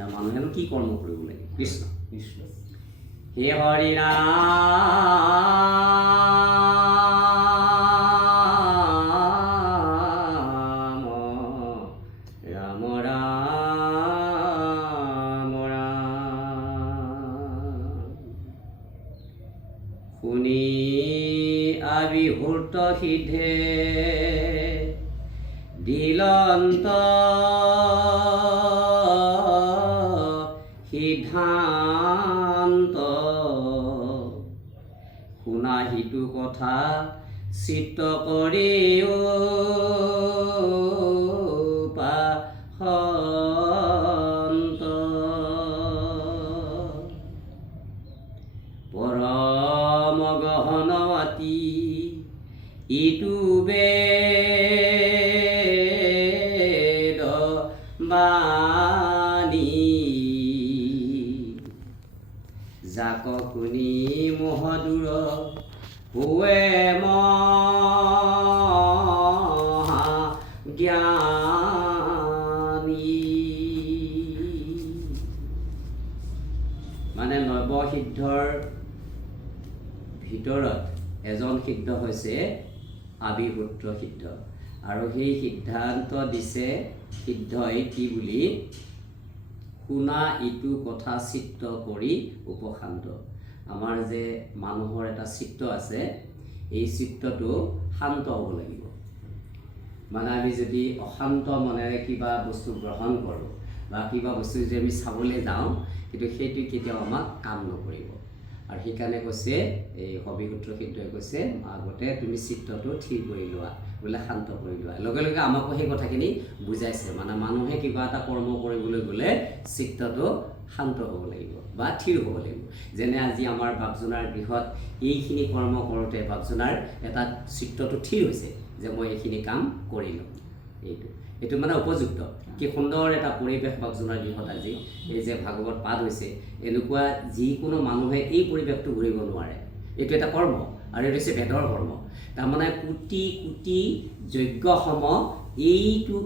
মানে মানুহেনো কি কৰ্ম কৰিব লাগে কৃষ্ণ কৃষ্ণ হে হৰি ৰাম ৰাম ৰাম ৰাম শুনি আবিহূত সিদ্ধে দিলন্ত সিদ্ধান্ত শুনা সিটো কথা চিত্ত কৰি পাহন্ত পৰম গহন অতি ইটো বেদ বাণী যাক শুনি মহদূৰ হোৱে মহা জ্ঞানী মানে নৱসিদ্ধৰ ভিতৰত এজন সিদ্ধ হৈছে আবিপুত্ৰ সিদ্ধ আৰু সেই সিদ্ধান্ত দিছে সিদ্ধই কি বুলি শুনা ইটো কথা চিত্ত কৰি উপশান্ত আমাৰ যে মানুহৰ এটা চিত্ত আছে এই চিত্তটো শান্ত হ'ব লাগিব মানে আমি যদি অশান্ত মনেৰে কিবা বস্তু গ্ৰহণ কৰোঁ বা কিবা বস্তু যদি আমি চাবলৈ যাওঁ কিন্তু সেইটো কেতিয়াও আমাক কাম নকৰিব আৰু সেইকাৰণে কৈছে এই হবিপুত্ৰ সিদ্ধই কৈছে আগতে তুমি চিত্তটো থিৰ কৰি লোৱা বোলে শান্ত কৰি লোৱা লগে লগে আমাকো সেই কথাখিনি বুজাইছে মানে মানুহে কিবা এটা কৰ্ম কৰিবলৈ গ'লে চিত্তটো শান্ত হ'ব লাগিব বা থিৰ হ'ব লাগিব যেনে আজি আমাৰ বাপজনাৰ গৃহত এইখিনি কৰ্ম কৰোঁতে বাপজনাৰ এটা চিত্তটো থিৰ হৈছে যে মই এইখিনি কাম কৰিলোঁ এইটো মানে উপযুক্ত কি সুন্দৰ এটা পৰিৱেশ বাপজনাৰ গৃহত আজি এই যে ভাগৱত পাঠ হৈছে এনেকুৱা যিকোনো মানুহে এই পৰিৱেশটো ঘূৰিব নোৱাৰে এইটো এটা কৰ্ম আৰু এইটো হৈছে বেদৰ কৰ্ম তাৰমানে কোটি কোটি যজ্ঞসম এইটো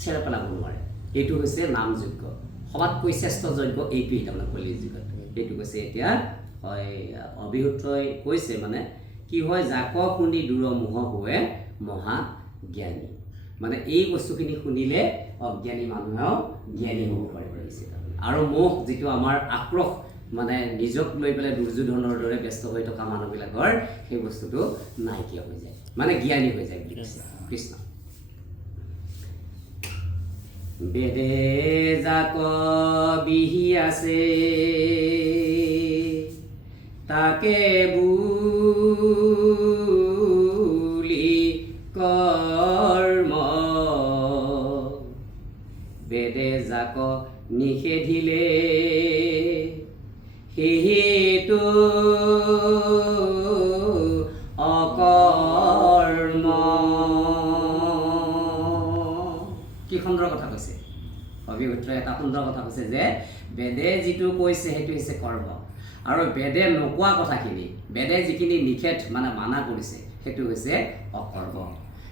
চেৰা পেলাব নোৱাৰে এইটো হৈছে নাম যজ্ঞ সবাতকৈ শ্ৰেষ্ঠ যজ্ঞ এইটোৱেই তাৰমানে কলিৰ যুগত এইটো কৈছে এতিয়া হয় অবিহুত্ৰই কৈছে মানে কি হয় যাক শুনি দূৰ মোহ হোৱে মহা জ্ঞানী মানে এই বস্তুখিনি শুনিলে অজ্ঞানী মানুহেও জ্ঞানী হ'ব পাৰিব লাগিছে আৰু মোহ যিটো আমাৰ আক্ৰোশ মানে নিজক লৈ পেলাই দুৰ্যোধনৰ দৰে ব্যস্ত হৈ থকা মানুহবিলাকৰ সেই বস্তুটো নাইকিয়া হৈ যায় মানে জ্ঞানী হৈ যায় কৃষ্ণ বেদে যাক বিহি আছে তাকে বুলি কৰ্ম বেদে যাক নিষেধিলে সেহেতু অকৰ্ম কি সুন্দৰ কথা কৈছে অবিহুত্ৰই এটা সুন্দৰ কথা কৈছে যে বেদে যিটো কৈছে সেইটো হৈছে কৰ্ম আৰু বেদে নোকোৱা কথাখিনি বেদে যিখিনি নিষেধ মানে মানা কৰিছে সেইটো হৈছে অকৰ্ম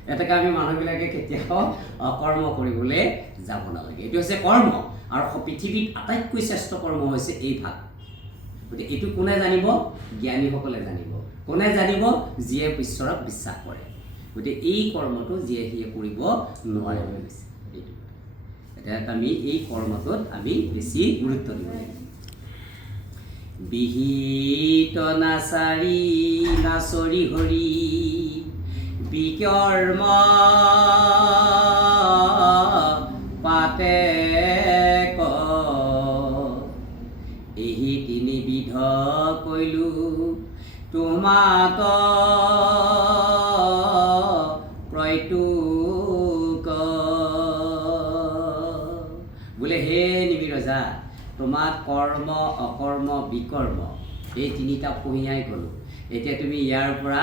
এটাকে আমি মানুহবিলাকে কেতিয়াও অকৰ্ম কৰিবলৈ যাব নালাগে এইটো হৈছে কৰ্ম আৰু পৃথিৱীত আটাইতকৈ শ্ৰেষ্ঠ কৰ্ম হৈছে এই ভাগ গতিকে এইটো কোনে জানিব জ্ঞানীসকলে জানিব কোনে জানিব যিয়ে ঈশ্বৰক বিশ্বাস কৰে গতিকে এই কৰ্মটো যিয়ে সিয়ে কৰিব নোৱাৰে হৈ গৈছে এইটো এতিয়া আমি এই কৰ্মটোত আমি বেছি গুৰুত্ব দিব লাগিব বিহিত নাচাৰি নাচৰি হৰি বিকৰ্ম পাতে এই তিনিবিধ কৈলো তোমাত প্ৰত্যুক বোলে হে নিবিৰজা তোমাক কৰ্ম অকৰ্ম বিকৰ্ম এই তিনিটা পঢ়িয়াই গ'লোঁ এতিয়া তুমি ইয়াৰ পৰা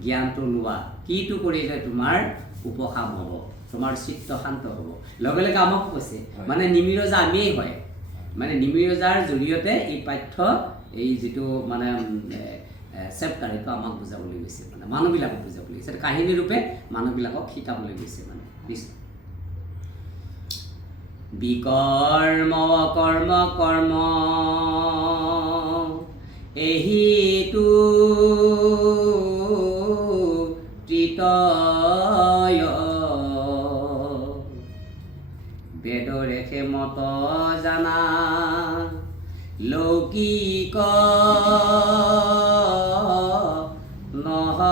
জ্ঞানটো লোৱা কিটো কৰিলে তোমাৰ উপশম হ'ব তোমাৰ চিত্ত শান্ত হ'ব লগে লগে আমাক কৈছে মানে নিমিৰজা আমিয়েই হয় মানে নিমিৰজাৰ জৰিয়তে এই পাঠ্য এই যিটো মানে চেপ্টাৰ এইটো আমাক বুজাবলৈ গৈছে মানে মানুহবিলাকক বুজাবলৈ গৈছে কাহিনী ৰূপে মানুহবিলাকক শিকাবলৈ গৈছে মানে বিকৰ্ম কৰ্ম কৰ্ম এহিতু তৃতয় বেদৰেখে মত জানা লৌকিক নহয়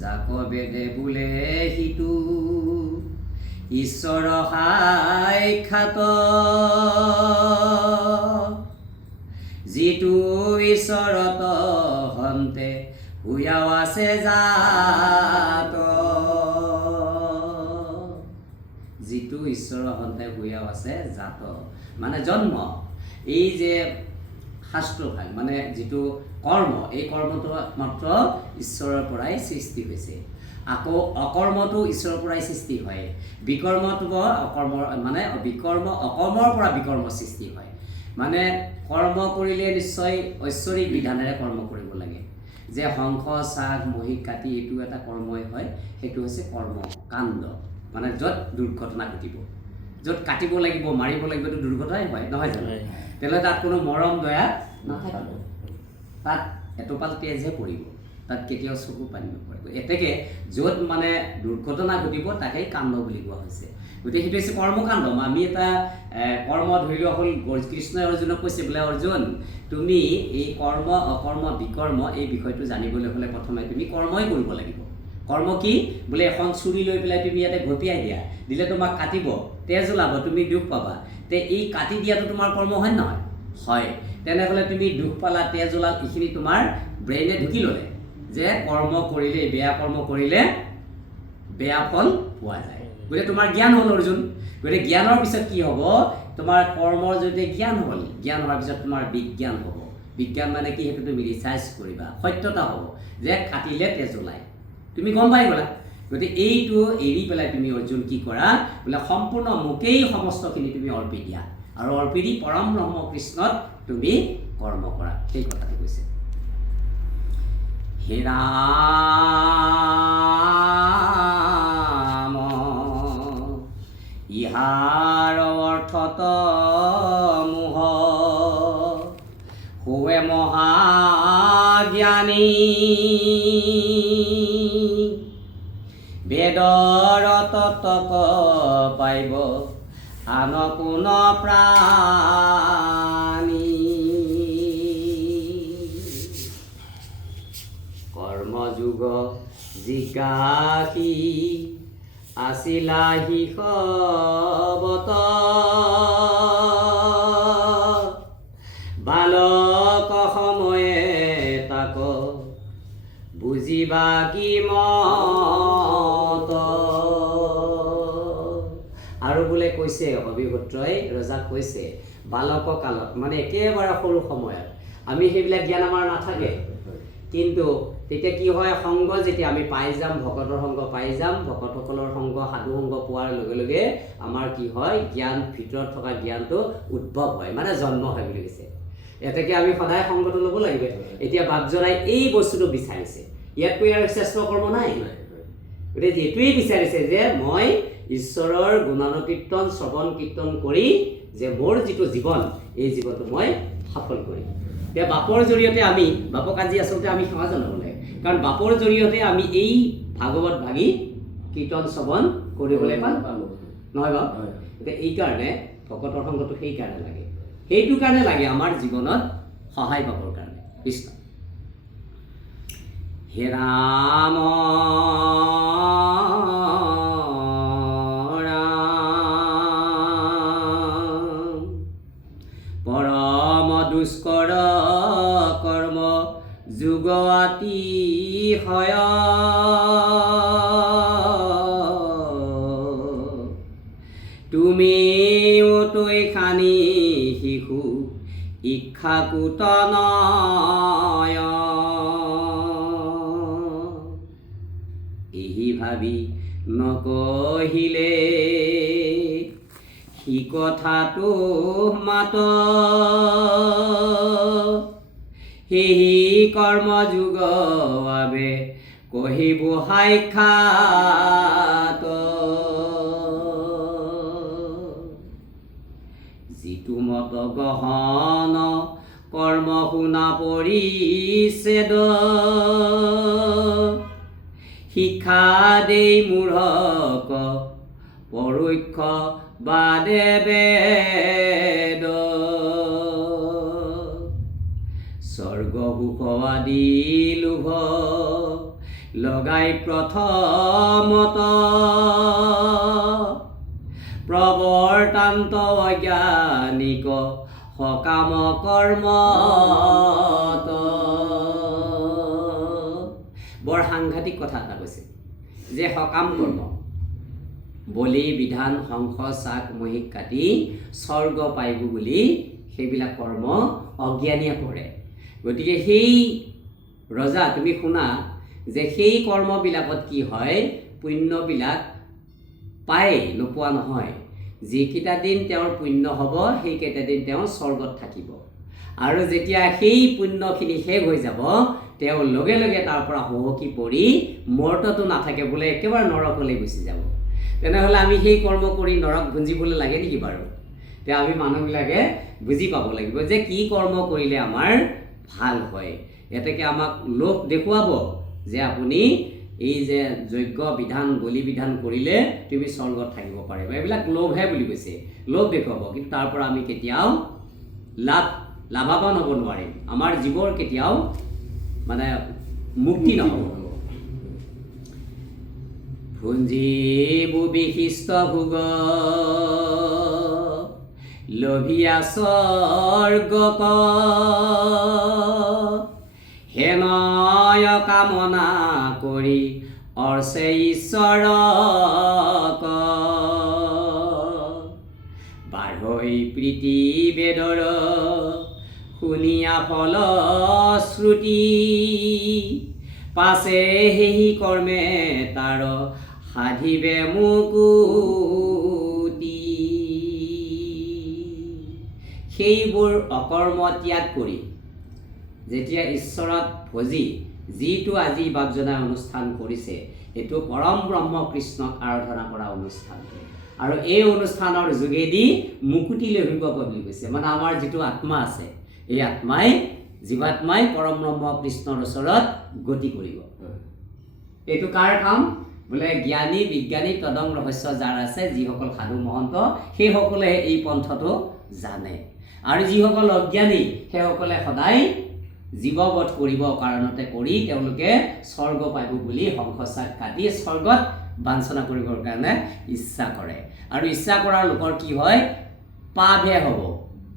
যাক বেদে বোলে সিটো ঈশ্বৰ সাক্ষাৎ যিটো ঈশ্বৰত হন্তে হুয়াও আছে জাত যিটো ঈশ্বৰৰ হন্তে হুয়াও আছে জাত মানে জন্ম এই যে শাস্ত্ৰভাগ মানে যিটো কৰ্ম এই কৰ্মটো মাত্ৰ ঈশ্বৰৰ পৰাই সৃষ্টি হৈছে আকৌ অকৰ্মটো ঈশ্বৰৰ পৰাই সৃষ্টি হয় বিকৰ্মটো অকৰ্মৰ মানে অকৰ্মৰ পৰা বিকৰ্ম সৃষ্টি হয় মানে কৰ্ম কৰিলে নিশ্চয় ঐশ্বৰিক বিধানেৰে কৰ্ম কৰিব লাগে যে শংখ চাগ মহিক কাটি এইটো এটা কৰ্মই হয় সেইটো হৈছে কৰ্ম কাণ্ড মানে য'ত দুৰ্ঘটনা ঘটিব য'ত কাটিব লাগিব মাৰিব লাগিব এইটো দুৰ্ঘটনাই হয় নহয় জানো তেনেহ'লে তাত কোনো মৰম দয়া নাথাকিব তাত এটোপাল তেজহে পৰিব তাত কেতিয়াও চকু পানী নপৰিব এতেকে য'ত মানে দুৰ্ঘটনা ঘটিব তাকেই কাণ্ড বুলি কোৱা হৈছে গতিকে সেইটো হৈছে কৰ্মকাণ্ড আমি এটা কৰ্ম ধৰি লোৱা হ'ল কৃষ্ণই অৰ্জুনক কৈছে বোলে অৰ্জুন তুমি এই কৰ্ম অকৰ্ম বিকৰ্ম এই বিষয়টো জানিবলৈ হ'লে প্ৰথমে তুমি কৰ্মই কৰিব লাগিব কৰ্ম কি বোলে এখন চুৰি লৈ পেলাই তুমি ইয়াতে ঘটিয়াই দিলে তোমাক কাটিব তেজ ওলাব তুমি দুখ পাবা তে এই কাটি দিয়াটো তোমাৰ কৰ্ম হয় নহয় হয় তেনেহ'লে তুমি দুখ পালা তেজ ওলাল এইখিনি তোমাৰ ব্ৰেইনে ঢুকি ল'লে যে কৰ্ম কৰিলে বেয়া কৰ্ম কৰিলে বেয়া ফল পোৱা যায় গতিকে তোমাৰ জ্ঞান হ'ল অৰ্জুন গতিকে জ্ঞানৰ পিছত কি হ'ব তোমাৰ কৰ্মৰ যদি জ্ঞান হ'ল জ্ঞান হোৱাৰ পিছত তোমাৰ বিজ্ঞান হ'ব বিজ্ঞান মানে কি সেইটো তুমি ৰিচাৰ্চ কৰিবা সত্যতা হ'ব যে কাটিলে তেজ ওলায় তুমি গম পাই গ'লা গতিকে এইটো এৰি পেলাই তুমি অৰ্জুন কি কৰা বোলে সম্পূৰ্ণ মোকেই সমস্তখিনি তুমি অৰ্পি দিয়া আৰু অৰ্পি দি পৰম ব্ৰহ্ম কৃষ্ণত তুমি কৰ্ম কৰা সেই কথাটো কৈছে হে ৰাম ইহাৰ অৰ্থত মোহ হোৱে মহাজ্ঞানী বেদৰ তত্ত্ব পাইব আন কোন প্ৰাণী কৰ্মযোগ জিজ্ঞাসী আছিলা শিখবত বালক সময়ে তাক বুজিবা কি মত আৰু বোলে কৈছে অভিভূত্ৰই ৰজাক কৈছে বালক কালত মানে একেবাৰে সৰু সময়ত আমি সেইবিলাক জ্ঞান আমাৰ নাথাকে কিন্তু তেতিয়া কি হয় সংগ যেতিয়া আমি পাই যাম ভকতৰ সংগ পাই যাম ভকতসকলৰ সংগ সাধু সংগ পোৱাৰ লগে লগে আমাৰ কি হয় জ্ঞান ভিতৰত থকা জ্ঞানটো উদ্ভৱ হয় মানে জন্ম হয় বুলি কৈছে এতেকে আমি সদায় সংগটো ল'ব লাগিব এতিয়া বাপজৰাই এই বস্তুটো বিচাৰিছে ইয়াতকৈ আৰু শ্ৰেষ্ঠ কৰ্ম নাই গতিকে এইটোৱেই বিচাৰিছে যে মই ঈশ্বৰৰ গুণানুকীৰ্তন শ্ৰৱণ কীৰ্তন কৰি যে মোৰ যিটো জীৱন এই জীৱনটো মই সফল কৰিম এতিয়া বাপৰ জৰিয়তে আমি বাপক আজি আচলতে আমি সেৱা জনাব লাগে কাৰণ বাপৰ জৰিয়তে আমি এই ভাগৱত ভাগি কীৰ্তন শ্ৰৱণ কৰিবলৈ পালোঁ নহয় বাৰু এতিয়া এইকাৰণে ভকতৰ সংগটো সেইকাৰণে লাগে সেইটো কাৰণে লাগে আমাৰ জীৱনত সহায় পাবৰ কাৰণে কৃষ্ণ হে ৰাম পৰম দুষ্কৰ কৰ্ম যুগ অতিশয় তুমিও তৈ খানি শিশু ইচ্ছাকুত নয় এই ভাবি নকহিলে সি কথাটো মাত সেই কৰ্মযোগ বাবে কহিব সাক্ষাৎ যিটো মত গহন কৰ্ম শুনা পৰিছেদ শিক্ষা দেই মূঢ়ক পৰোক্ষ বাদে বেদ স্বৰ্গ সুখ আদি লোভ লগাই প্ৰথমত প্ৰৱৰ্তান্ত অজ্ঞানিক সকাম কৰ্মত। বৰ সাংঘাতিক কথা এটা কৈছে যে সকাম কৰ্ম বলি বিধান শংখ চাক মহিক কাটি স্বৰ্গ পাইব বুলি সেইবিলাক কৰ্ম অজ্ঞানীয়ে কৰে। গতিকে সেই ৰজা তুমি শুনা যে সেই কৰ্মবিলাকত কি হয়, পুণ্যবিলাক পায় নোপোৱা নহয়। যিকেইটা দিন তেওঁৰ পুণ্য হ'ব সেইকেইটা দিন তেওঁ স্বৰ্গত থাকিব, আৰু যেতিয়া সেই পুণ্যখিনি শেষ হৈ যাব তেওঁ লগে লগে তাৰ পৰা হহকি পৰি মৰ্তটো নাথাকে বোলে একেবাৰে নৰকলৈ গুচি যাব। তেনেহ'লে আমি সেই কৰ্ম কৰি নৰক ভুঞ্জিবলৈ লাগে নেকি বাৰু? এতিয়া আমি মানুহবিলাকে বুজি পাব লাগিব যে কি কৰ্ম কৰিলে আমাৰ ভাল হয়। এতেকে আমাক লোভ দেখুৱাব যে আপুনি এই যে যজ্ঞ বিধান বলি বিধান কৰিলে তুমি স্বৰ্গত থাকিব পাৰিবা, এইবিলাক লোভহে বুলি কৈছে, লোভ দেখুৱাব। কিন্তু তাৰ পৰা আমি কেতিয়াও লাভৱান হ'ব নোৱাৰিম, আমাৰ জীৱৰ কেতিয়াও মানে মুক্তি নহ'ব। ভুঞ্জিব বিশিষ্ট ভোগ লোভিয়া স্বৰ্গক হেনয় কামনা কৰি অৰ্চে ঈশ্বৰক বাঢ়ৈ প্ৰীতি বেদৰ শুনিয়া ফলশ্ৰুতি পাছে সেই কৰ্মে তাৰ সাধিবে মুকুতি। সেইবোৰ অকৰ্ম ত্যাগ কৰি যেতিয়া ঈশ্বৰত ভজি যিটো আজি বাপজনাই অনুষ্ঠান কৰিছে এইটো পৰম ব্ৰহ্ম কৃষ্ণক আৰাধনা কৰা অনুষ্ঠান, আৰু এই অনুষ্ঠানৰ যোগেদি মুকুতি লভিব বুলি কৈছে। মানে আমাৰ যিটো আত্মা আছে এই আত্মাই জীৱাত্মাই পৰম ব্ৰহ্ম কৃষ্ণৰ ওচৰত গতি কৰিব। এইটো কাৰ কাম বোলে? জ্ঞানী বিজ্ঞানী তদং ৰহস্য যাৰ আছে, যিসকল সাধু মহন্ত সেইসকলে এই পন্থটো জানে, আৰু যিসকল অজ্ঞানী সেইসকলে সদায় জীৱবধ কৰিব কাৰণতে কৰি তেওঁলোকে স্বৰ্গ পাব বুলি শংখ-চাক কাটি স্বৰ্গত বাঞ্ছনা কৰিবৰ কাৰণে ইচ্ছা কৰে। আৰু ইচ্ছা কৰাৰ লোকৰ কি হয়? পাপহে হ'ব,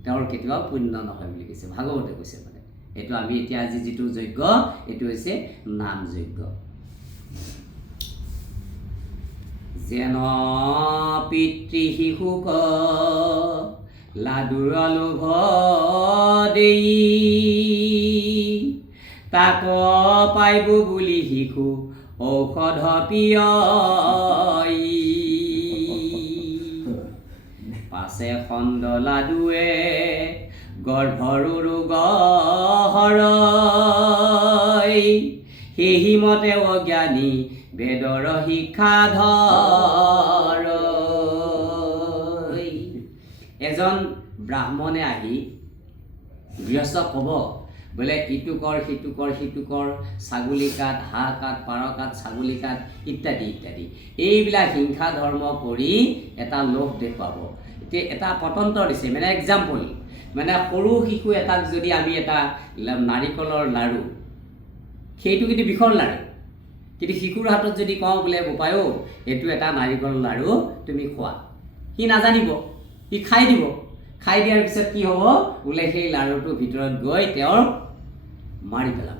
তেওঁৰ কেতিয়াও পুণ্য নহয় বুলি কৈছে, ভাগৱতে কৈছে। মানে এইটো আমি এতিয়া আজি যিটো যজ্ঞ এইটো হৈছে নাম যজ্ঞ। যেন পিতৃ শিশুক লাডুৰ লোভ দেই তাক পাইব বুলি শিশু ঔষধ পিয়ই পাছে খণ্ড লাডুৱে গৰ্ভৰো ৰোগ হৰই সেই মতে অজ্ঞানী বেদৰ শিক্ষা ধৰ। এজন ব্ৰাহ্মণে আহি গৃহস্থক ক'ব বোলে ইটো কৰ সিটো কৰ সিটো কৰ, ছাগলী কাট, হাঁহ কাট, পাৰ কাট, ছাগলী কাট ইত্যাদি ইত্যাদি, এইবিলাক হিংসা ধৰ্ম কৰি এটা লোভ দেখুৱাব। এতিয়া এটা পতন্ত্ৰ দিছে, মানে এক্সাম্পল, মানে সৰু শিশু এটাক যদি আমি এটা নাৰিকলৰ লাড়ু, সেইটো কিন্তু বিষৰ লাড়ু, কিন্তু শিশুৰ হাতত যদি কওঁ বোলে বোপায়ো এইটো এটা নাৰিকলৰ লাড়ু তুমি খোৱা, সি নাজানিব, সি খাই দিব। খাই দিয়াৰ পিছত কি হ'ব বোলে সেই লাড়ুটোৰ ভিতৰত গৈ তেওঁৰ মাৰি পেলাব।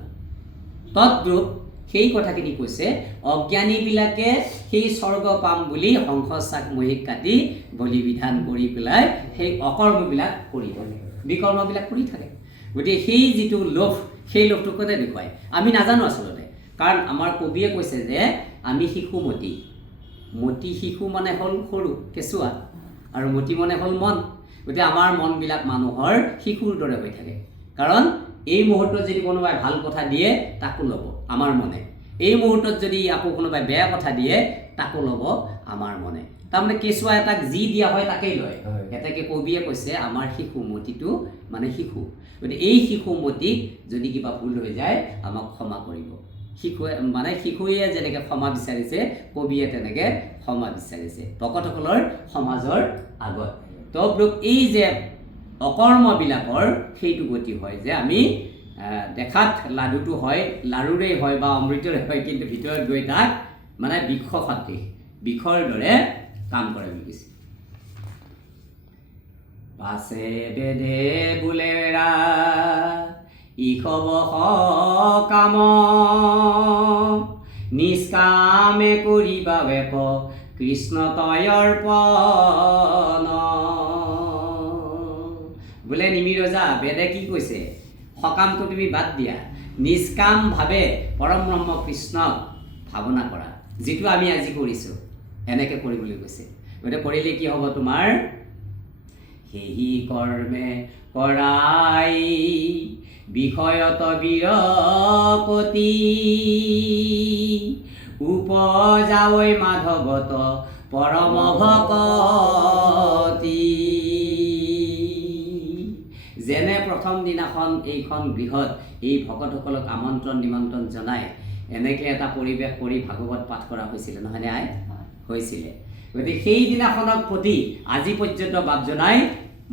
তদ্ৰূপ সেই কথাখিনি কৈছে অজ্ঞানীবিলাকে সেই স্বৰ্গ পাম বুলি শংখ-চাক মহিক কাটি বলি বিধান কৰি পেলাই সেই অকৰ্মবিলাক কৰি থাকে, বিকৰ্মবিলাক কৰি থাকে। গতিকে সেই যিটো লোভ, সেই লোভটো কোনে দেখুৱায়? আমি নাজানো আচলতে, কাৰণ আমাৰ কবিয়ে কৈছে যে আমি শিশুমতী। মতি শিশু মানে হ'ল সৰু কেঁচুৱা, আৰু মতি মানে হ'ল মন। গতিকে আমাৰ মনবিলাক মানুহৰ শিশুৰ দৰে হৈ থাকে, কাৰণ এই মুহূৰ্তত যদি কোনোবাই ভাল কথা দিয়ে তাকো ল'ব আমাৰ মনে, এই মুহূৰ্তত যদি আকৌ কোনোবাই বেয়া কথা দিয়ে তাকো ল'ব আমাৰ মনে। তাৰমানে কেঁচুৱা এটাক যি দিয়া হয় তাকেই লয়। এটাকে কবিয়ে কৈছে আমাৰ শিশুমতিটো মানে শিশু, গতিকে এই শিশুমতিক যদি কিবা ভুল হৈ যায় আমাক ক্ষমা কৰিব। শিশুৱে মানে শিশুৱে যেনেকৈ ক্ষমা বিচাৰিছে কবিয়ে তেনেকৈ ক্ষমা বিচাৰিছে ভকতসকলৰ সমাজৰ আগত। তো এই যে অকৰ্মবিলাকৰ সেইটো গতি হয় যে আমি দেখাত লাডুটো হয়, লাড়ুৰেই হয় বা অমৃতৰে হয়, কিন্তু ভিতৰত গৈ তাক মানে বিষৰ দৰে কাম কৰে বুলি কৈছে। পাছে বেদে বোলেৰা ইখব কাম নিষ্কামে কৰিবা বেপ কৃষ্ণ তয়ৰ্পণ। বোলে নিমি ৰজা বেদে কি কৈছে, সকামটো তুমি বাদ দিয়া, নিষ্কামভাৱে পৰম ব্ৰহ্ম কৃষ্ণক ভাৱনা কৰা, যিটো আমি আজি কৰিছোঁ এনেকৈ কৰিবলৈ কৈছে। গতিকে কৰিলে কি হ'ব তোমাৰ, সেহি কৰ্মে কৰাই বিষয়ত বিৰকতি উপজাৱৈ মাধৱত পৰম ভকতি। যেনে প্ৰথম দিনাখন এইখন গৃহত এই ভকতসকলক আমন্ত্ৰণ নিমন্ত্ৰণ জনাই এনেকৈ এটা পৰিৱেশ কৰি ভাগৱত পাঠ কৰা হৈছিলে, নহয়নে আই? হৈছিলে। গতিকে সেইদিনাখনক প্ৰতি আজি পৰ্যন্ত বাপ জনাই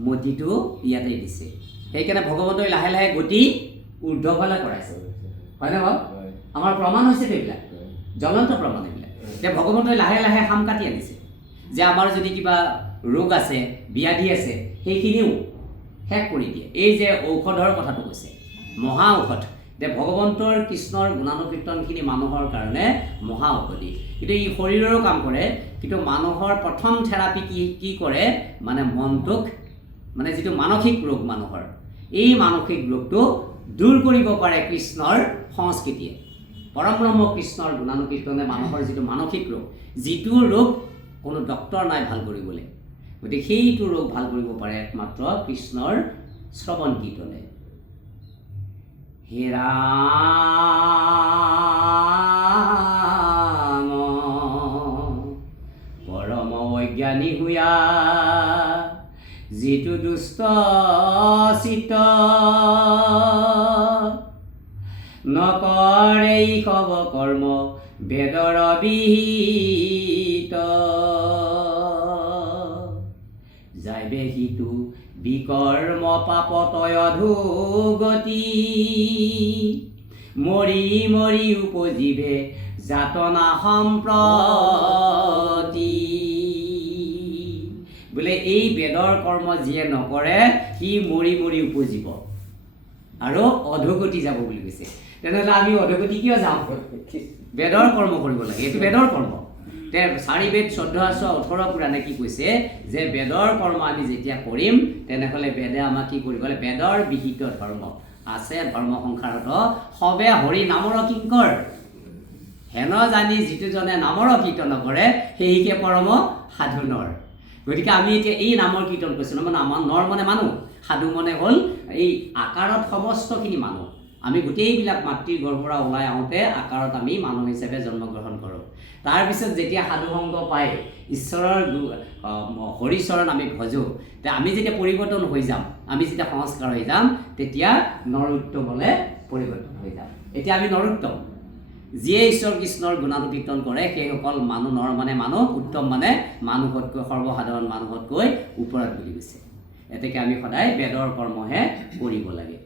মতিটো ইয়াতে দিছে। সেইকাৰণে ভগৱন্তই লাহে লাহে গতি ঊৰ্ধ্বফালে কৰাইছে, হয়নে বাৰু? আমাৰ প্ৰমাণ হৈছে এইবিলাক, জ্বলন্ত প্ৰমাণ এইবিলাক। যে ভগৱন্তই লাহে লাহে সাম কাটি আনিছে যে আমাৰ যদি কিবা ৰোগ আছে, ব্যাধি আছে, সেইখিনিও শেষ কৰি দিয়ে। এই যে ঔষধৰ কথাটো কৈছে, মহা ঔষধ, যে ভগৱন্তৰ কৃষ্ণৰ গুণানুকীৰ্তনখিনি মানুহৰ কাৰণে মহা ঔষধি। কিন্তু ই শৰীৰৰো কাম কৰে, কিন্তু মানুহৰ প্ৰথম থেৰাপি কি কৰে মানে মনটোক, মানে যিটো মানসিক ৰোগ মানুহৰ, এই মানসিক ৰোগটো দূৰ কৰিব পাৰে কৃষ্ণৰ সংস্কৃতিয়ে। পৰম ব্ৰহ্ম কৃষ্ণৰ গুণানুকীৰ্তনে মানুহৰ যিটো মানসিক ৰোগ, যিটো ৰোগ কোনো ডক্তৰ নাই ভাল কৰিবলৈ, গতিকে সেইটো ৰোগ ভাল কৰিব পাৰে একমাত্ৰ কৃষ্ণৰ শ্ৰৱণ কীৰ্তনে। হে ৰাম পৰম অজ্ঞানী হুয়া যিটো দুষ্ট চিত নকৰে ইষব কৰ্ম বেদৰ বিহিত যাইবে সিটো বিকৰ্ম পাপতয় অধোগতি মৰি মৰি উপজীৱে যাতনা সম্প্ৰতি। বোলে এই বেদৰ কৰ্ম যিয়ে নকৰে সি মৰি মৰি উপজীৱ আৰু অধোগতি যাব বুলি কৈছে। তেনেহ'লে আমি অধোগতি কিয় যাওঁ? বেদৰ কৰ্ম কৰিব লাগে, এইটো বেদৰ কৰ্ম। 4 বেদ 1418 পুৰাণে কি কৈছে যে বেদৰ কৰ্ম আমি যেতিয়া কৰিম তেনেহ'লে বেদে আমাক কি কৰিব, বেদৰ বিহিত ধৰ্ম আছে ধৰ্ম সংসাৰত সবে হৰি নামৰ কিংকৰ হেন জানি যিটো জনে নামৰ কীৰ্তন কৰে সেইকে পৰম সাধুনৰ। গতিকে আমি এতিয়া এই নামৰ কীৰ্তন কৰিছোঁ, মানে আমাৰ নৰ মানে মানুহ, সাধু মনে হ'ল এই আকাৰত সমস্তখিনি মানুহ। আমি গোটেইবিলাক মাতৃৰ গৰ্ভৰ পৰা ওলাই আহোঁতে আকাৰত আমি মানুহ হিচাপে জন্মগ্ৰহণ কৰোঁ। তাৰপিছত যেতিয়া সাধুসংগ পাই ঈশ্বৰৰ হৰিচৰণ আমি ভজোঁ, আমি যেতিয়া পৰিৱৰ্তন হৈ যাম, আমি যেতিয়া সংস্কাৰ হৈ যাম, তেতিয়া নৰোত্তমলৈ পৰিৱৰ্তন হৈ যাম। এতিয়া আমি নৰোত্তম, যিয়ে ঈশ্বৰ কৃষ্ণৰ গুণানুকীৰ্তন কৰে সেইসকল মানুহ, নৰ মানে মানুহ, উত্তম মানে মানুহতকৈ, সৰ্বসাধাৰণ মানুহতকৈ ওপৰত বুলি কৈছে। এতেকে আমি সদায় বেদৰ কৰ্মহে কৰিব লাগে।